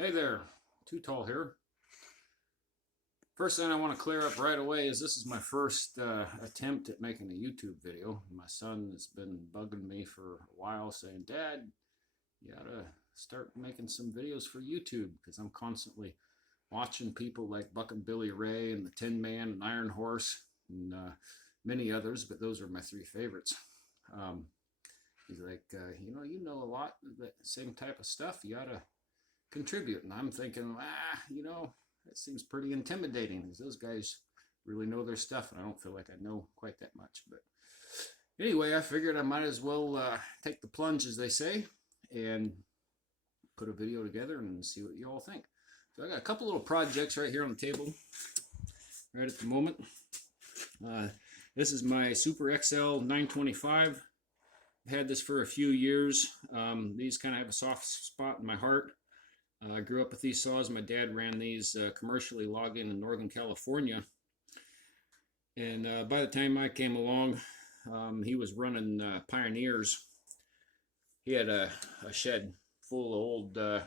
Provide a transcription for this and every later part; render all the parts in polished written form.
Hey there, Too Tall here. First thing I want to clear up right away is this is my first attempt at making a YouTube video. My son has been bugging me for a while saying, Dad, you gotta start making some videos for YouTube, because I'm constantly watching people like Buck and Billy Ray and the Tin Man and Iron Horse and many others, but those are my three favorites. He's like, you know a lot of the same type of stuff. You gotta contribute. And I'm thinking, that seems pretty intimidating, because those guys really know their stuff, and I don't feel like I know quite that much. But anyway, I figured I might as well take the plunge, as they say, and put a video together and see what you all think. So I got a couple little projects right here on the table right at the moment. This is my Super XL 925. I've had this for a few years. These kind of have a soft spot in my heart. I grew up with these saws. My dad ran these commercially logging in Northern California. And by the time I came along, he was running Pioneers. He had a shed full of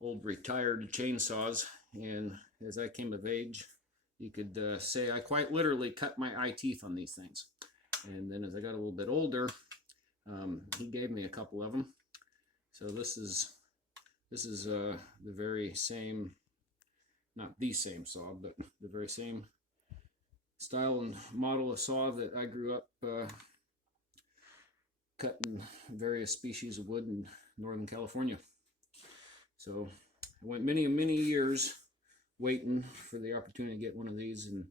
old retired chainsaws. And as I came of age, you could say I quite literally cut my eye teeth on these things. And then as I got a little bit older, he gave me a couple of them. So this is the very same, not the same saw, but the very same style and model of saw that I grew up cutting various species of wood in Northern California. So I went many years waiting for the opportunity to get one of these, and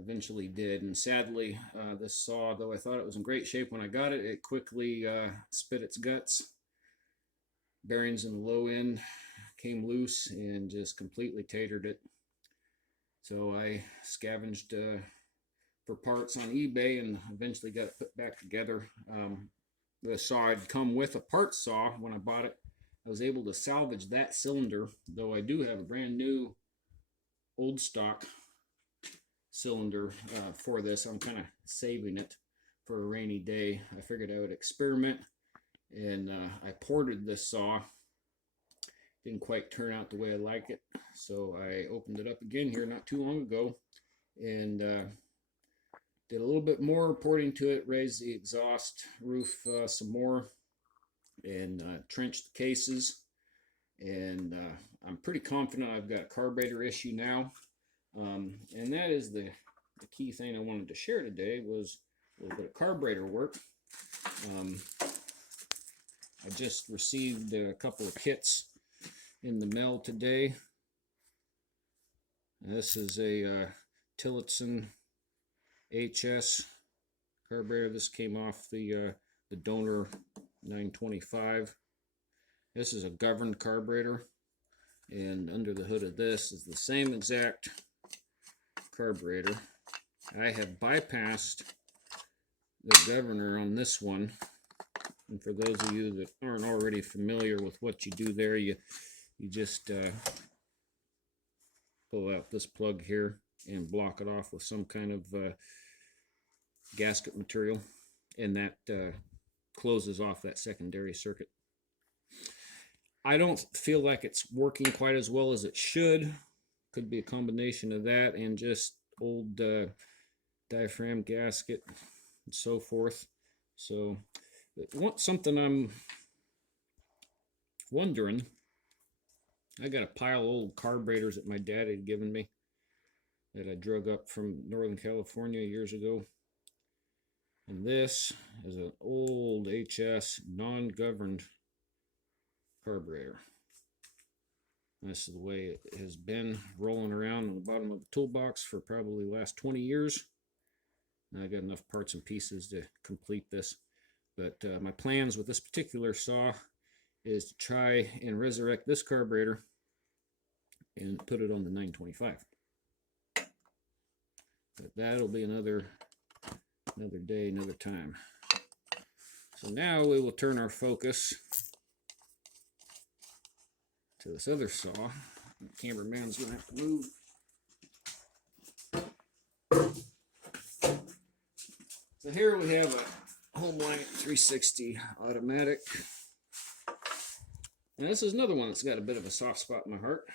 eventually did. And sadly, this saw, though I thought it was in great shape when I got it, it quickly spit its guts. Bearings in the low end came loose and just completely tatered it. So I scavenged for parts on eBay and eventually got it put back together. The saw had come with a part saw when I bought it. I was able to salvage that cylinder, though I do have a brand new old stock cylinder for this. I'm kind of saving it for a rainy day. I figured I would experiment, and I ported this saw. Didn't quite turn out the way I like it, so I opened it up again here not too long ago and did a little bit more porting to it, raised the exhaust roof some more, and trenched the cases. And I'm pretty confident I've got a carburetor issue now. And that is the key thing I wanted to share today, was a little bit of carburetor work. I just received a couple of kits in the mail today. This is a Tillotson Hs Carburetor. This came off the donor 925. This is a governed carburetor, and under the hood of this is the same exact carburetor. I have bypassed the governor on this one, and for those of you that aren't already familiar with what you do there, you just pull out this plug here and block it off with some kind of gasket material, and that closes off that secondary circuit. I don't feel like it's working quite as well as it should. Could be a combination of that and just old diaphragm gasket and so forth. So something I'm wondering, I got a pile of old carburetors that my dad had given me that I drug up from Northern California years ago. And this is an old HS non-governed carburetor. This is the way it has been rolling around on the bottom of the toolbox for probably the last 20 years. And I got enough parts and pieces to complete this. But my plans with this particular saw is to try and resurrect this carburetor and put it on the 925. But that'll be another day, another time. So now we will turn our focus to this other saw. The cameraman's gonna have to move. So here we have a Homeland 360 automatic. And this is another one that's got a bit of a soft spot in my heart.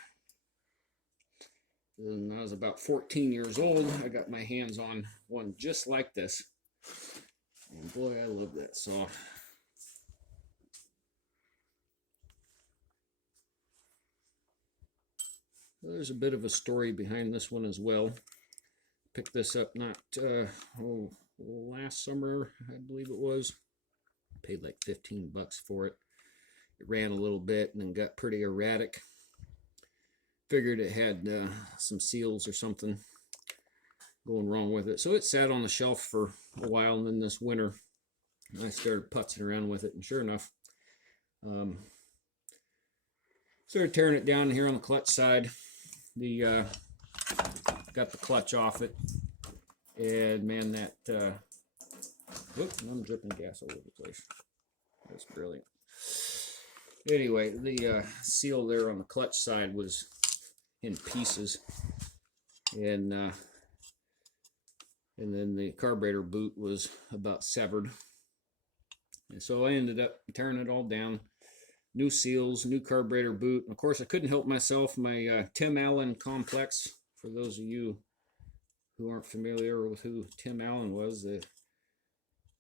When I was about 14 years old, I got my hands on one just like this. And boy, I love that saw. There's a bit of a story behind this one as well. Picked this up last summer, I believe it was. Paid like 15 bucks for it. It ran a little bit and then got pretty erratic. Figured it had some seals or something going wrong with it. So it sat on the shelf for a while, and then this winter I started putzing around with it, and sure enough, started tearing it down here on the clutch side. Got the clutch off it, and man, that whoops, I'm dripping gas all over the place. That's brilliant. Anyway, the seal there on the clutch side was in pieces, and then the carburetor boot was about severed, and so I ended up tearing it all down. New seals, new carburetor boot, and of course I couldn't help myself. My Tim Allen complex, for those of you who aren't familiar with who Tim Allen was, the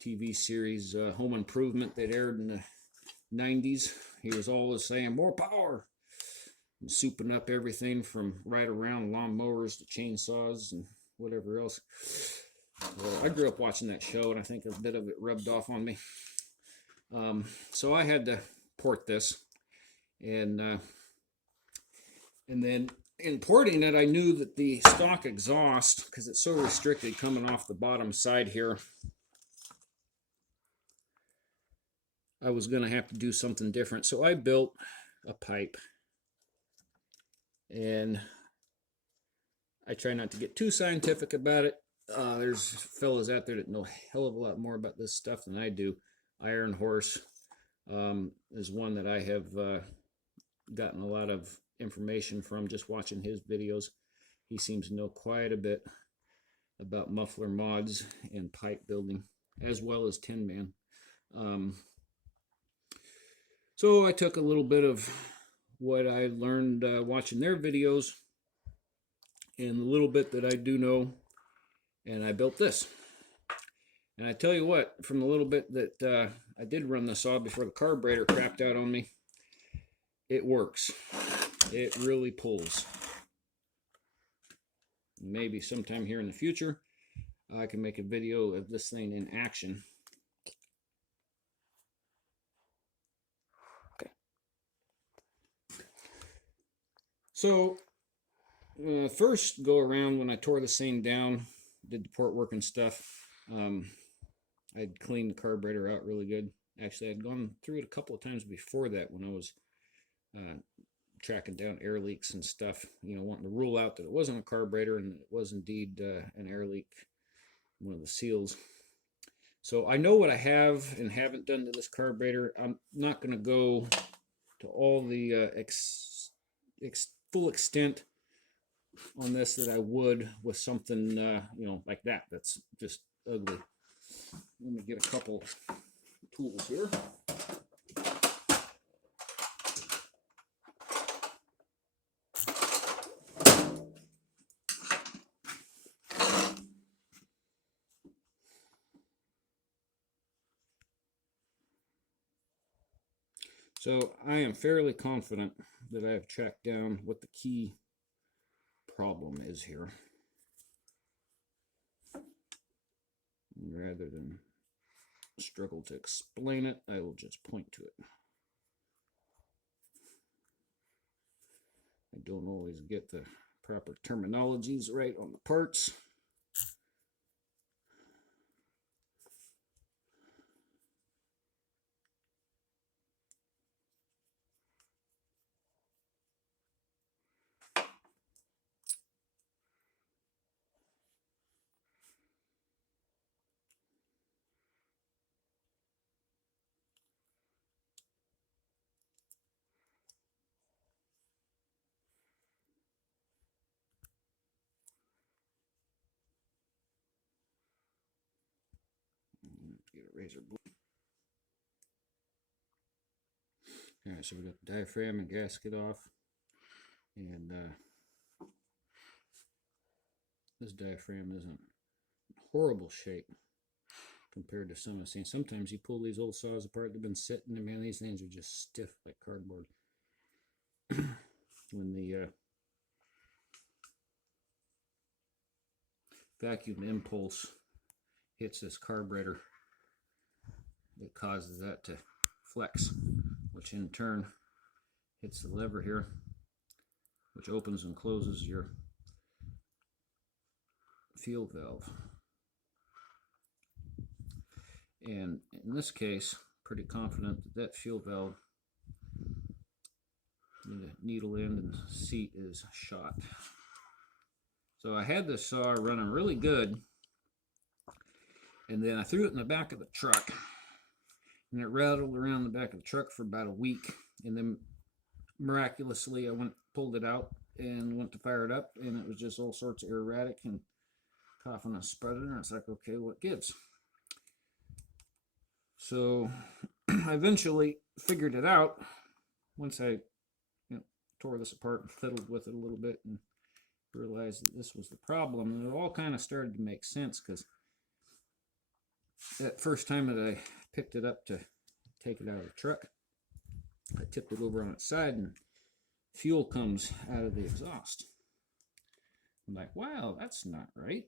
TV series Home Improvement that aired in the 90s. He was always saying more power, and souping up everything from right around lawnmowers to chainsaws and whatever else. I grew up watching that show, and I think a bit of it rubbed off on me. So I had to port this, and then in porting it, I knew that the stock exhaust, because it's so restricted coming off the bottom side here, I was going to have to do something different. So I built a pipe, and I try not to get too scientific about it. There's fellas out there that know a hell of a lot more about this stuff than I do. Iron Horse is one that I have gotten a lot of information from just watching his videos. He seems to know quite a bit about muffler mods and pipe building, as well as Tin Man. So I took a little bit of what I learned watching their videos and the little bit that I do know, and I built this. And I tell you what, from the little bit that I did run the saw before the carburetor crapped out on me, it works. It really pulls. Maybe sometime here in the future, I can make a video of this thing in action. Okay. So, first go around when I tore this thing down, did the port work and stuff, I'd cleaned the carburetor out really good. Actually, I'd gone through it a couple of times before that when I was tracking down air leaks and stuff, wanting to rule out that it wasn't a carburetor and it was indeed an air leak, one of the seals. So I know what I have and haven't done to this carburetor. I'm not going to go to all the full extent on this that I would with something, like that. That's just ugly. Let me get a couple tools here. So I am fairly confident that I have tracked down what the key problem is here. And rather than struggle to explain it, I will just point to it. I don't always get the proper terminologies right on the parts. Get a razor blade. Alright, so we got the diaphragm and gasket off, and this diaphragm isn't in horrible shape compared to some I've seen. Sometimes you pull these old saws apart, they've been sitting, and man, these things are just stiff like cardboard. When the vacuum impulse hits this carburetor, it causes that to flex, which in turn hits the lever here, which opens and closes your fuel valve. And in this case, pretty confident that that fuel valve, the needle end and seat, is shot. So I had this saw running really good, and then I threw it in the back of the truck, and it rattled around the back of the truck for about a week, and then miraculously I pulled it out and went to fire it up, and it was just all sorts of erratic and coughing and sputtering, and it's like, okay, what gives? So I eventually figured it out once I tore this apart and fiddled with it a little bit and realized that this was the problem. And it all kind of started to make sense, because that first time that I picked it up to take it out of the truck, I tipped it over on its side and fuel comes out of the exhaust. I'm like, wow, that's not right.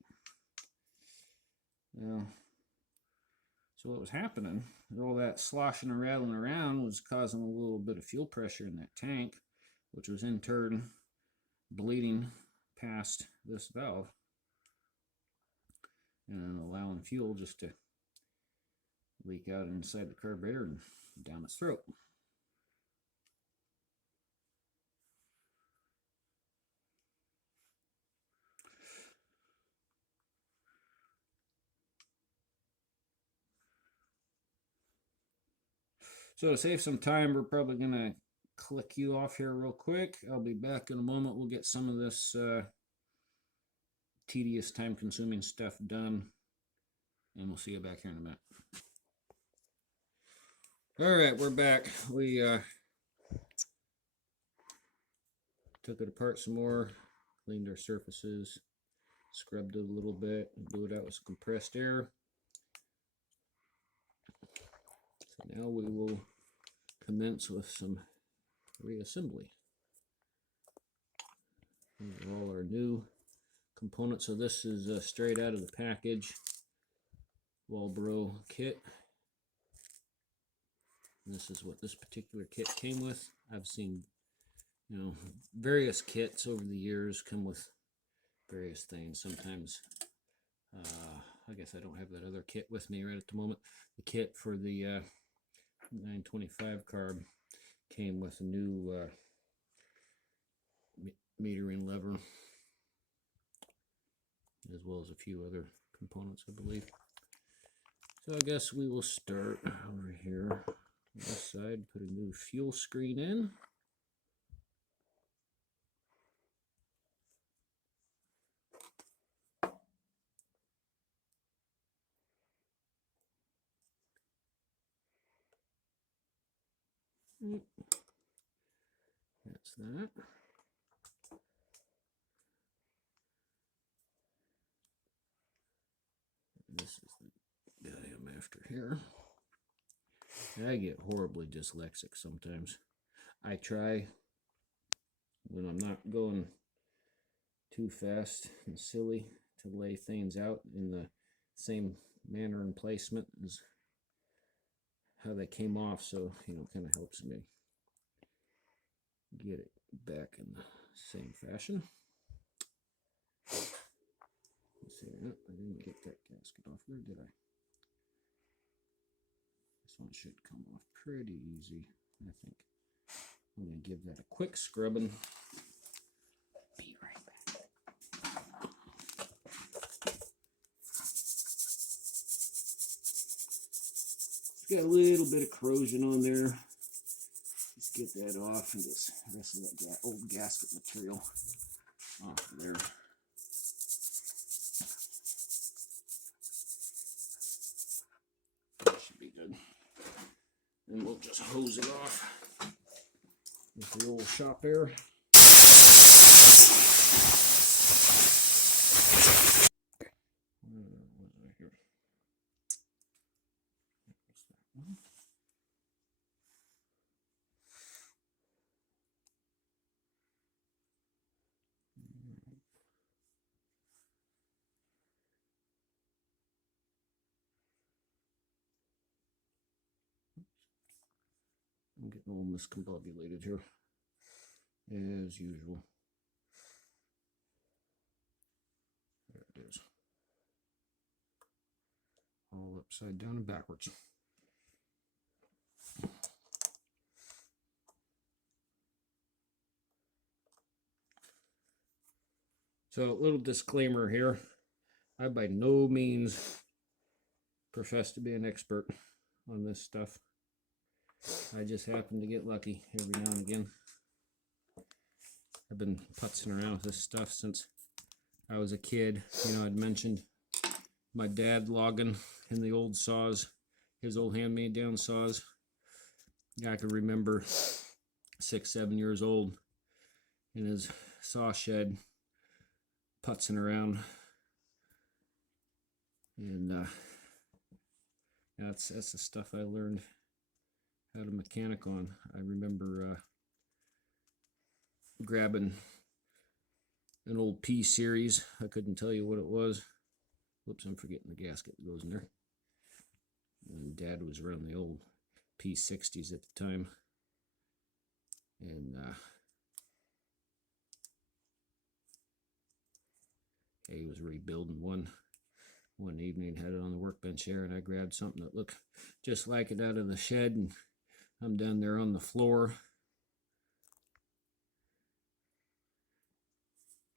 Well, so what was happening, all that sloshing and rattling around was causing a little bit of fuel pressure in that tank, which was in turn bleeding past this valve and allowing fuel just to leak out inside the carburetor and down its throat. So to save some time, we're probably going to click you off here real quick. I'll be back in a moment. We'll get some of this tedious, time-consuming stuff done, and we'll see you back here in a minute. All right, we're back. We took it apart some more, cleaned our surfaces, scrubbed it a little bit, and blew it out with some compressed air. So now we will commence with some reassembly. These are all our new components. So this is straight out of the package, Walbro kit. And this is what this particular kit came with. I've seen, various kits over the years come with various things. Sometimes, I guess I don't have that other kit with me right at the moment. The kit for the 925 carb came with a new metering lever, as well as a few other components, I believe. So I guess we will start over here on this side, put a new fuel screen in. That's that. This is the guy I'm after here. I get horribly dyslexic sometimes. I try, when I'm not going too fast and silly, to lay things out in the same manner and placement as how they came off, so kind of helps me get it back in the same fashion. Let's see, I didn't get that gasket off there, did I? This one should come off pretty easy, I think. I'm going to give that a quick scrubbing. Be right back. It's got a little bit of corrosion on there. Let's get that off and get the rest of that old gasket material off there. That should be good. And we'll just hose it off. with the old shop air. I'm getting all miscombobulated here, as usual. There it is. All upside down and backwards. So, a little disclaimer here. I by no means profess to be an expert on this stuff. I just happen to get lucky every now and again. I've been putzing around with this stuff since I was a kid. You know, I'd mentioned my dad logging in the old saws, his old hand-me-down saws. I can remember 6, 7 years old in his saw shed, putzing around, and that's the stuff I learned how to mechanic on. I remember grabbing an old P series. I couldn't tell you what it was. Whoops, I'm forgetting the gasket that goes in there. And Dad was running the old P60s at the time, and he was rebuilding one evening, had it on the workbench there, and I grabbed something that looked just like it out of the shed, and I'm down there on the floor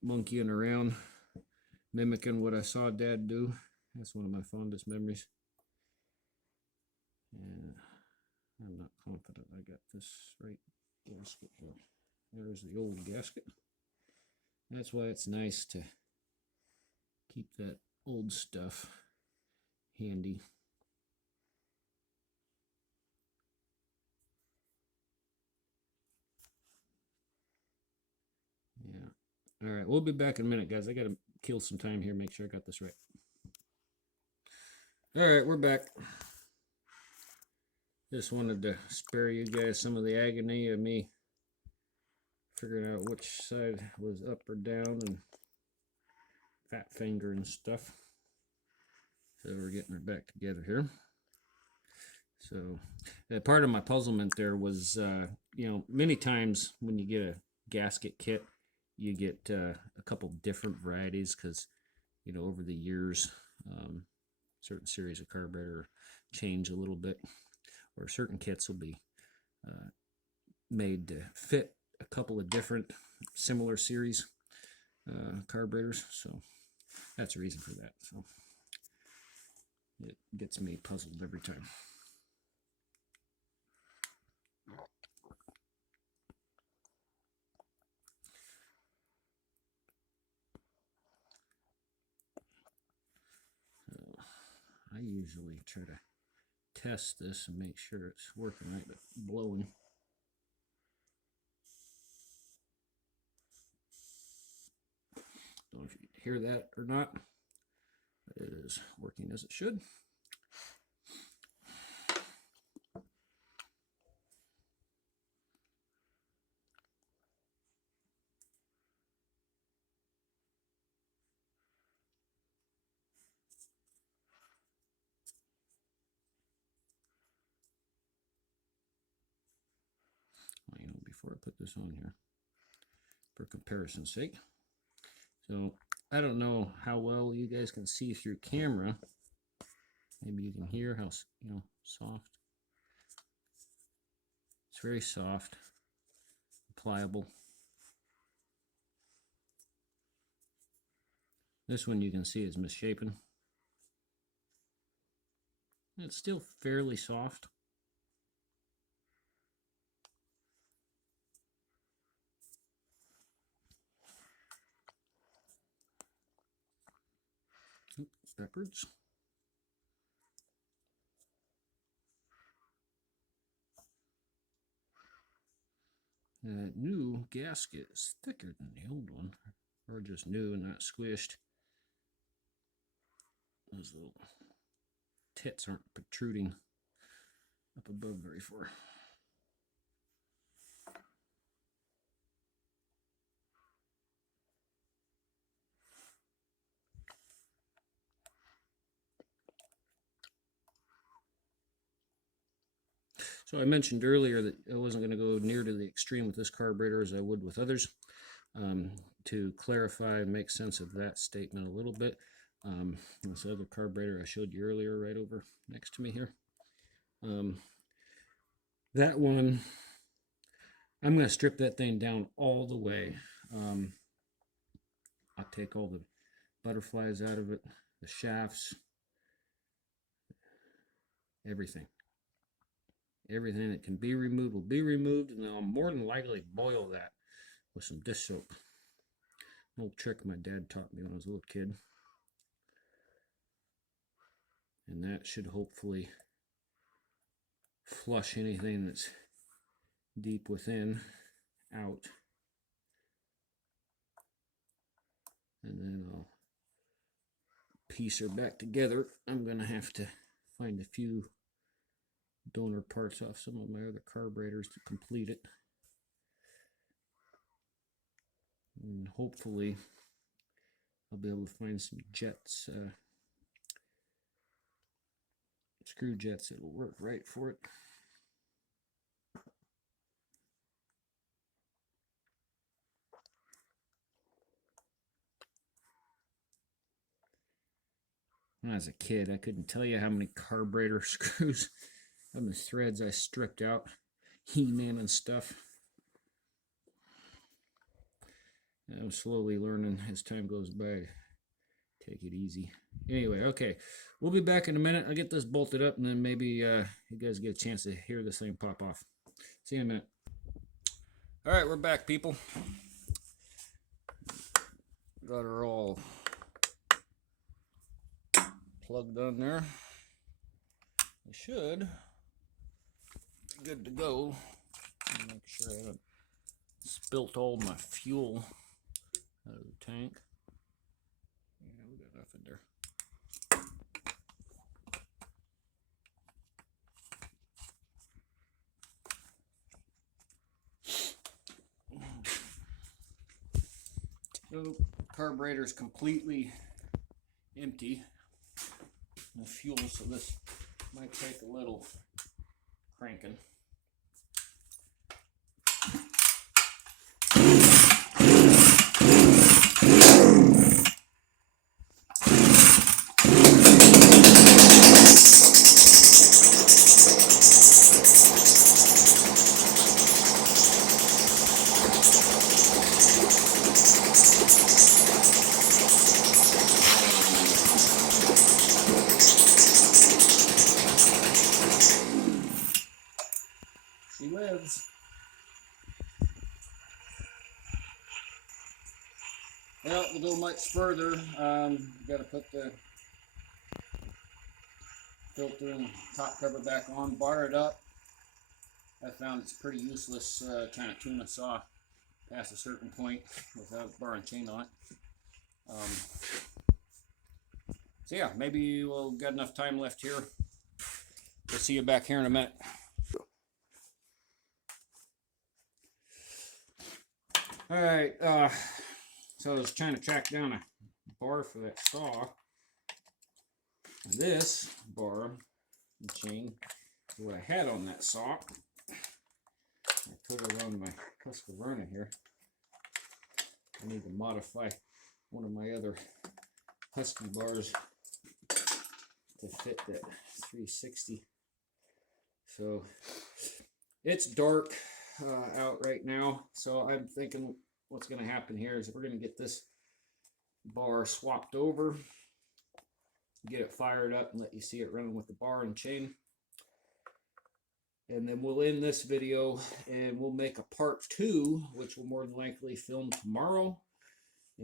monkeying around, mimicking what I saw Dad do. That's one of my fondest memories. And I'm not confident I got this right gasket here. There's the old gasket. That's why it's nice to keep that old stuff handy. Yeah. All right, we'll be back in a minute, guys. I got to kill some time here, make sure I got this right. All right, we're back. Just wanted to spare you guys some of the agony of me figuring out which side was up or down and fat finger and stuff. So we're getting it back together here. So part of my puzzlement there was, you know, many times when you get a gasket kit, you get a couple different varieties because, you know, over the years, certain series of carburetor change a little bit, or certain kits will be made to fit a couple of different similar series carburetors. So that's the reason for that. So it gets me puzzled every time. So I usually try to test this and make sure it's working right, but blowing. Don't know if you can hear that or not, but it is working as it should. Well, you know, before I put this on here, for comparison's sake. So I don't know how well you guys can see through camera. Maybe you can hear how, you know, soft. It's very soft, pliable. This one you can see is misshapen. It's still fairly soft. Oops, backwards. That new gasket is thicker than the old one, or just new and not squished. Those little tits aren't protruding up above very far. So I mentioned earlier that I wasn't going to go near to the extreme with this carburetor as I would with others. To clarify and make sense of that statement a little bit, this other carburetor I showed you earlier right over next to me here, that one, I'm going to strip that thing down all the way. I'll take all the butterflies out of it, the shafts, everything that can be removed will be removed, and I'll more than likely boil that with some dish soap. An old trick my dad taught me when I was a little kid, and that should hopefully flush anything that's deep within out. And then I'll piece her back together. I'm going to have to find a few donor parts off some of my other carburetors to complete it. And hopefully I'll be able to find some jets, screw jets that'll work right for it. When I was a kid, I couldn't tell you how many carburetor screws and the threads I stripped out, He-Man and stuff. I'm slowly learning as time goes by. Take it easy. Anyway, okay, we'll be back in a minute. I'll get this bolted up, and then maybe you guys get a chance to hear this thing pop off. See you in a minute. All right, we're back, people. Got her all plugged on there. I should be good to go. Make sure I haven't spilt all my fuel out of the tank. Yeah, we got enough in there. So, carburetor's completely empty of fuel, so this might take a little cranking. She lives. Well, we'll go much further. Got to put the filter and top cover back on, bar it up. I found it's pretty useless kind of tuna saw past a certain point without bar and chain on it. So yeah, maybe we'll got enough time left here. We'll see you back here in a minute. All right, so I was trying to track down a bar for that saw. This bar and chain is what I had on that saw. I put it on my Husqvarna here. I need to modify one of my other Husky bars to fit that 360. So it's dark out right now, so I'm thinking what's going to happen here is we're going to get this bar swapped over, get it fired up and let you see it running with the bar and chain, and then we'll end this video and we'll make a part 2, which we'll more than likely film tomorrow,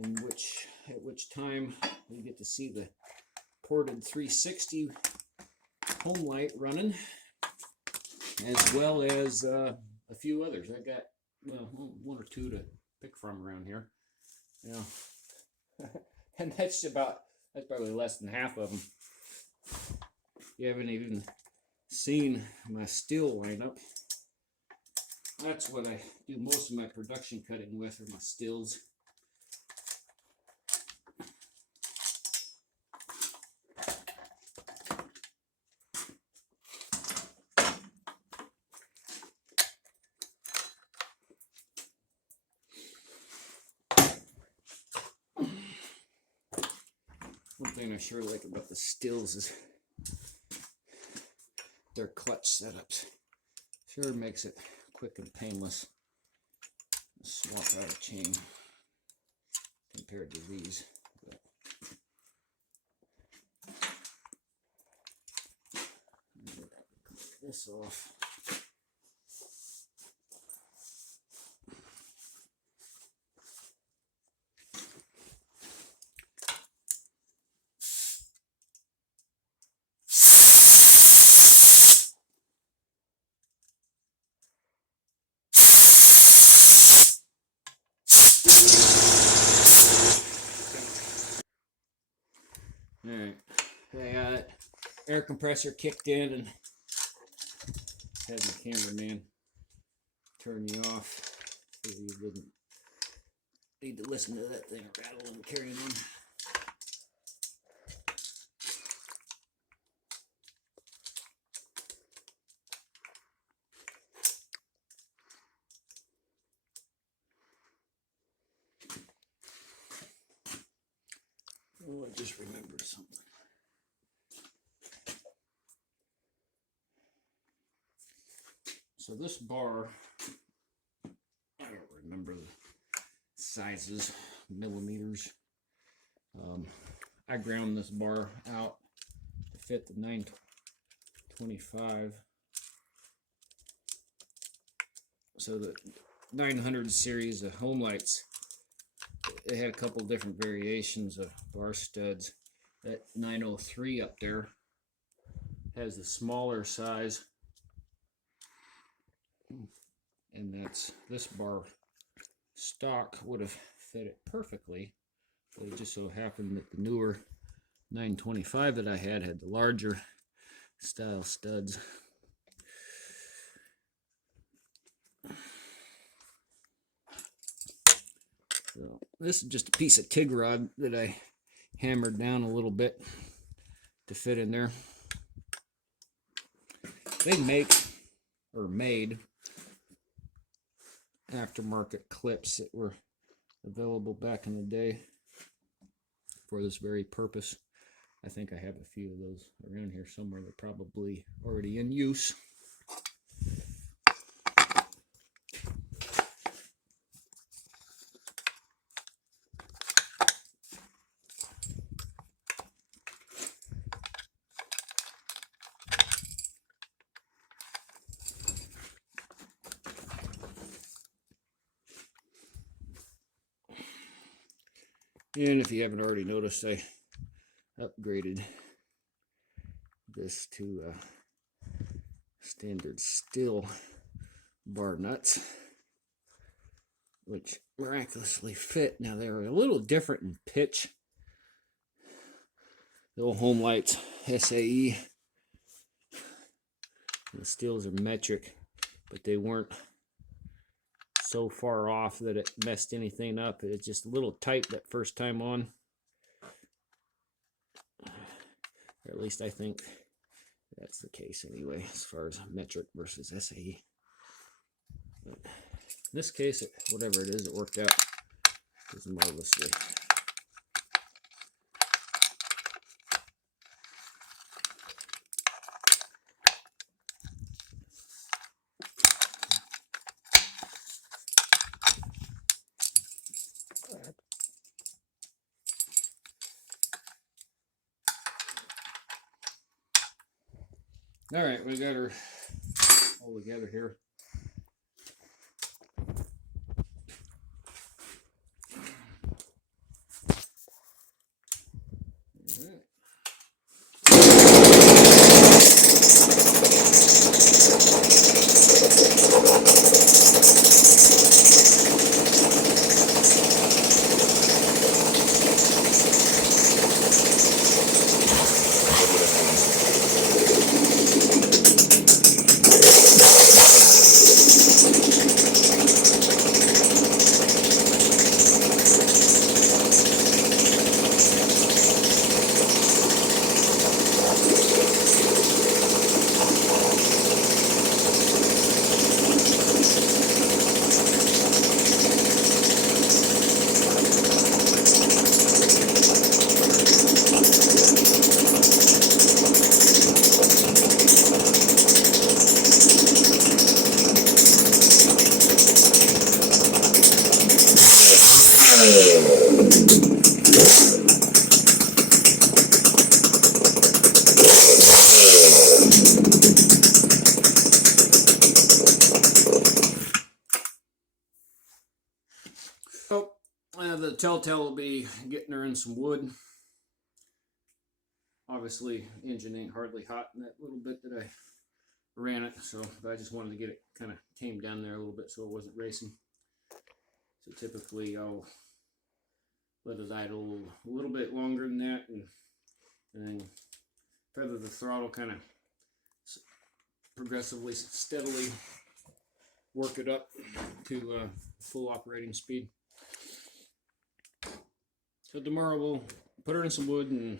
at which time we get to see the ported 360 home light running, as well as a few others. I got well, one or two to pick from around here. You know, and that's probably less than half of them. You haven't even seen my steel lineup. That's what I do most of my production cutting with, are my stills. One thing I sure like about the stills is their clutch setups. Sure makes it quick and painless to swap out a chain compared to these. But this off. Alright, I got air compressor kicked in and had the cameraman turn you off so you wouldn't need to listen to that thing rattle and carrying on. Oh, I just remembered something. So this bar, I don't remember the sizes, millimeters. I ground this bar out to fit the 925. So the 900 series of Homelights, they had a couple different variations of bar studs. That 903 up there has the smaller size, and this bar stock would have fit it perfectly, but it just so happened that the newer 925 that I had the larger style studs. So this is just a piece of TIG rod that I hammered down a little bit to fit in there. They made aftermarket clips that were available back in the day for this very purpose. I think I have a few of those around here somewhere. They're probably already in use. And if you haven't already noticed, I upgraded this to standard steel bar nuts, which miraculously fit. Now they're a little different in pitch. The old Homelights SAE, the steels are metric, but they weren't so far off that it messed anything up. It's just a little tight that first time on, or at least I think that's the case anyway, as far as metric versus SAE. But in this case, whatever it is, it worked out just marvelously. All right, we got her all together here. the telltale will be getting her in some wood. Obviously, engine ain't hardly hot in that little bit that I ran it, so but I just wanted to get it kind of tamed down there a little bit so it wasn't racing. So typically I'll let it idle a little bit longer than that, and then feather the throttle, kind of progressively, steadily work it up to full operating speed. So tomorrow we'll put her in some wood and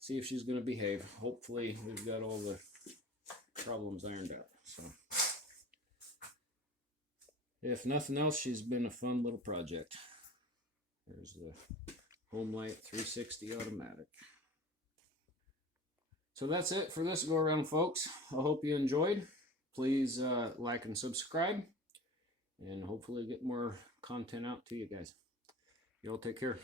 see if she's going to behave. Hopefully we've got all the problems ironed out. So if nothing else, she's been a fun little project. There's the Homeland 360 automatic. So that's it for this go around, folks. I hope you enjoyed. Please like and subscribe, and hopefully get more content out to you guys. Y'all take care.